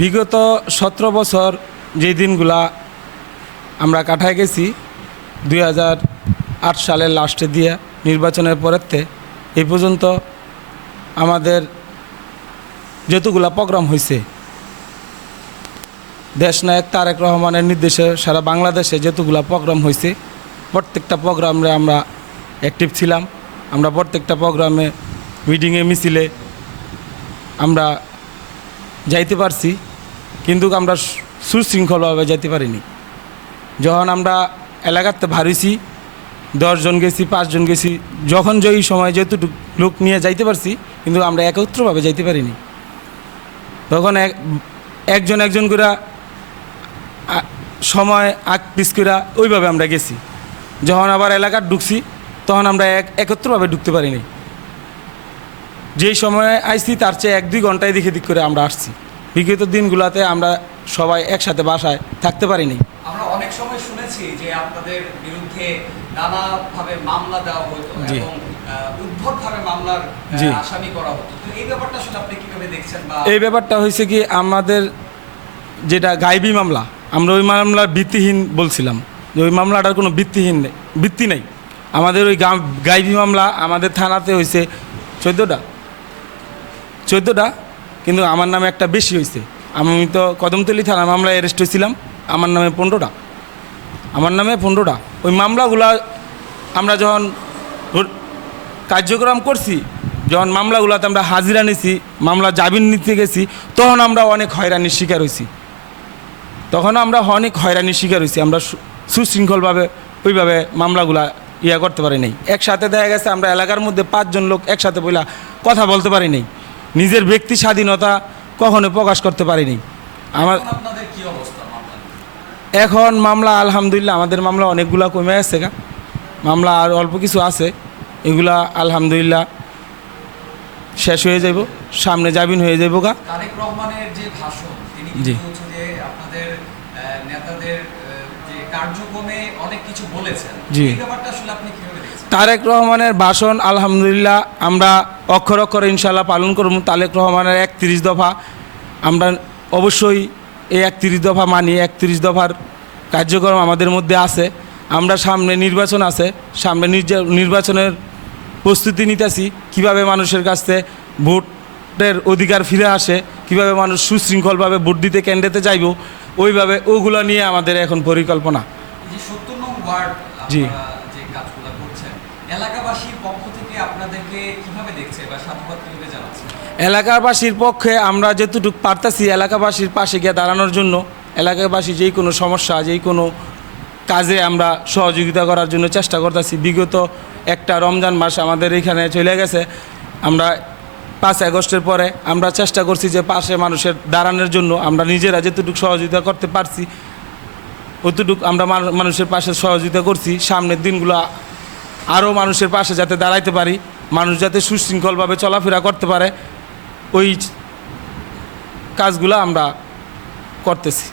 বিগত 17 বছর যে দিনগুলা আমরা কাটায় গেছি 2008 সালের লাস্টে দিয়ে নির্বাচনের পরেতে এই পর্যন্ত আমাদের যতগুলা প্রোগ্রাম হয়েছে দেশনায়ক তারেক রহমানের নির্দেশে সারা বাংলাদেশে যতগুলা প্রোগ্রাম হয়েছে প্রত্যেকটা প্রোগ্রামে আমরা অ্যাক্টিভ ছিলাম। আমরা প্রত্যেকটা প্রোগ্রামে মিটিংয়ে মিছিলে আমরা যাইতে পারছি, কিন্তু আমরা সুশৃঙ্খলভাবে যাইতে পারিনি। যখন আমরা এলাকাতে ভারিছি 10 জন গেছি, 5 জন গেছি, যখন যেই সময় যেতটুকু লোক নিয়ে যাইতে পারছি, কিন্তু আমরা একত্রভাবে যাইতে পারিনি। তখন একজন একজন করে সময় আগ পিছ করে ওইভাবে আমরা গেছি। যখন আবার এলাকার ঢুকছি তখন আমরা একত্রভাবে ঢুকতে পারিনি। যেই সময়ে আইছি তার চেয়ে 1-2 ঘন্টায় দিকে দিক করে আমরা আসছি। বিগত দিনগুলোতে আমরা সবাই একসাথে বাসায় থাকতে পারিনি। আমরা অনেক সময় শুনেছি যে আপনাদের বিরুদ্ধে নানাভাবে মামলা দেওয়া হতো এবং উদ্ভটভাবে মামলার আসামি করা হতো। তো এই ব্যাপারটা আসলে আপনি কিভাবে দেখছেন? বা এই ব্যাপারটা হয়েছে কি, আমাদের যেটা গায়েবী মামলা, আমরা ওই মামলার ভিত্তিহীন বলছিলাম যে ওই মামলাটার কোনো ভিত্তি নেই। আমাদের ওই গায়েবী মামলা আমাদের থানাতে হয়েছে 14টা, কিন্তু আমার নামে একটা বেশি হয়েছে। আমি তো কদমতলী থানা মামলায় অ্যারেস্ট হয়েছিলাম, আমার নামে 15টা। ওই মামলাগুলা আমরা যখন কার্যক্রম করছি, যখন মামলাগুলোতে আমরা হাজিরা নিছি, মামলা জামিন নিতে গেছি, তখন আমরা অনেক হয়রানির শিকার হয়েছি। আমরা সুশৃঙ্খলভাবে ওইভাবে মামলাগুলা করতে পারি নাই। একসাথে দেখা গেছে আমরা এলাকার মধ্যে 5 জন লোক একসাথে বইলা কথা বলতে পারি নাই, নিজের ব্যক্তি স্বাধীনতা কখনো প্রকাশ করতে পারিনি। আপনাদের কি অবস্থা মামলা? এখন মামলা আলহামদুলিল্লাহ আমাদের মামলা অনেকগুলা কমে আসছে গা, মামলা আর অল্প কিছু আছে, এগুলা আলহামদুলিল্লাহ শেষ হয়ে যাইব, সামনে জামিন হয়ে যাইব গা। তারেক রহমানের যে ভাষণ, তিনি বলছেন যে আপনাদের নেতাদের যে কার্যক্রমে অনেক কিছু বলেছেন, এই ব্যাপারটা আসলে আপনি কিভাবে দেখছেন? তারেক রহমানের ভাষণ আলহামদুলিল্লাহ আমরা অক্ষর অক্ষরে ইনশাআল্লাহ পালন করব। তারেক রহমানের 31 দফা আমরা অবশ্যই এই 31 দফা মানি। 31 দফার কার্যক্রম আমাদের মধ্যে আছে। আমরা সামনে নির্বাচন আছে, সামনে নির্বাচনের প্রস্তুতি নিতেছি, কীভাবে মানুষের কাছে ভোটের অধিকার ফিরে আসে, কিভাবে মানুষ সুশৃঙ্খলভাবে ভোট দিতে কেন্দ্রেতে যাইব, ওইভাবে ওগুলো নিয়ে আমাদের এখন পরিকল্পনা। যে 70 নং ওয়ার্ড যে কাজগুলো করছেন, এলাকাবাসীর পক্ষ থেকে আপনাদেরকে কিভাবে দেখছে বা সাধুবাদ কিভাবে জানাচ্ছে? এলাকাবাসীর পক্ষে আমরা যতটুকু পারতাছি এলাকাবাসীর পাশে গিয়ে দাঁড়ানোর জন্য, এলাকাবাসী যেই কোনো সমস্যা, যেই কোনো কাজে আমরা সহযোগিতা করার জন্য চেষ্টা করতেছি। বিগত একটা রমজান মাস আমাদের এখানে চলে গেছে, আমরা 5 আগস্টের পরে আমরা চেষ্টা করছি যে পাশে মানুষের দাঁড়ানোর জন্য। আমরা নিজেরা যতটুকু সহযোগিতা করতে পারছি অতটুকু আমরা মানুষের পাশে সহযোগিতা করছি। সামনের দিনগুলো আরও মানুষের পাশে যাতে দাঁড়াইতে পারি, মানুষ যাতে সুশৃঙ্খলভাবে চলাফেরা করতে পারে, ওই কাজগুলো আমরা করতেছি।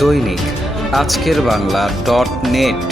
দৈনিক আজকের বাংলা .net